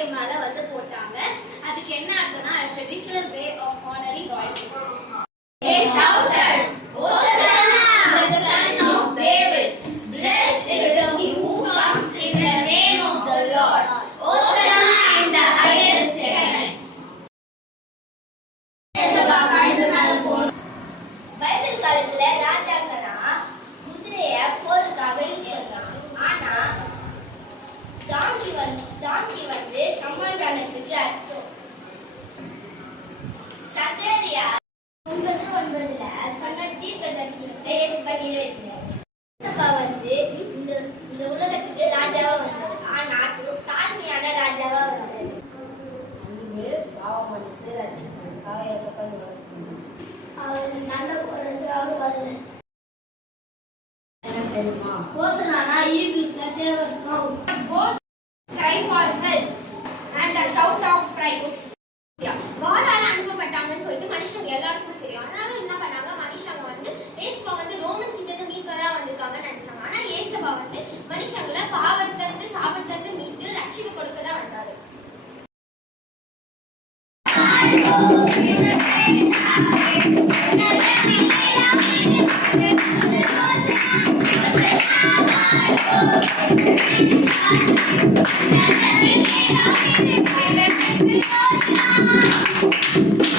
தலையை மேல வந்து போட்டாங்க. அதுக்கு என்ன அர்த்தம்னா traditional way of honouring royalty. They shouted, Hosanna, the son of David. Blessed is he who comes in the name of the Lord. Hosanna in the highest heaven. Bible காலத்துல ராஜாக்களா குதிரைய போருக்காக use பண்ணாங்க. ஆனா டாங்கி வந்து சமாதானத்துக்கு அர்த்தம். சகரியா 9:9 சொன்ன தீர்க்கதரிசனத்தை இயேசுவா நிறைவேற்றினார். இயேசுவா வந்து இந்த உலகத்துக்கு ராஜாவா வந்தார். ஆனா தாழ்மையான ராஜாவா வந்தார். பாவம் மன்னித்து ரட்சிப்பதற்காக இயேசுவா அவர் சண்டை போடுறதுக்காக வரல. என்ன தெரியுமா? ஹோசன்னா ஈபிஸ்ல சேவஸ் நோ. Both cry for help and the shout of praise. காடால அனுப்பப்பட்டாங்கன்னு சொல்லிட்டு மனுஷங்க எல்லாருக்கும் தெரியும். அதனால என்ன பண்ணாங்க, மனுஷங்க வந்து இயேசுவா வந்து ரோமன் கிட்ட இருந்து மீட்கறா வந்திருக்காங்கன்னு நினைச்சாங்க. ஆனா இயேசுவா வந்து மனுஷங்களை பாவத்துல இருந்து சாபத்துல இருந்து மீட்டு ரட்சிப்பு கொடுக்க தான் வந்தாரு. Thank you.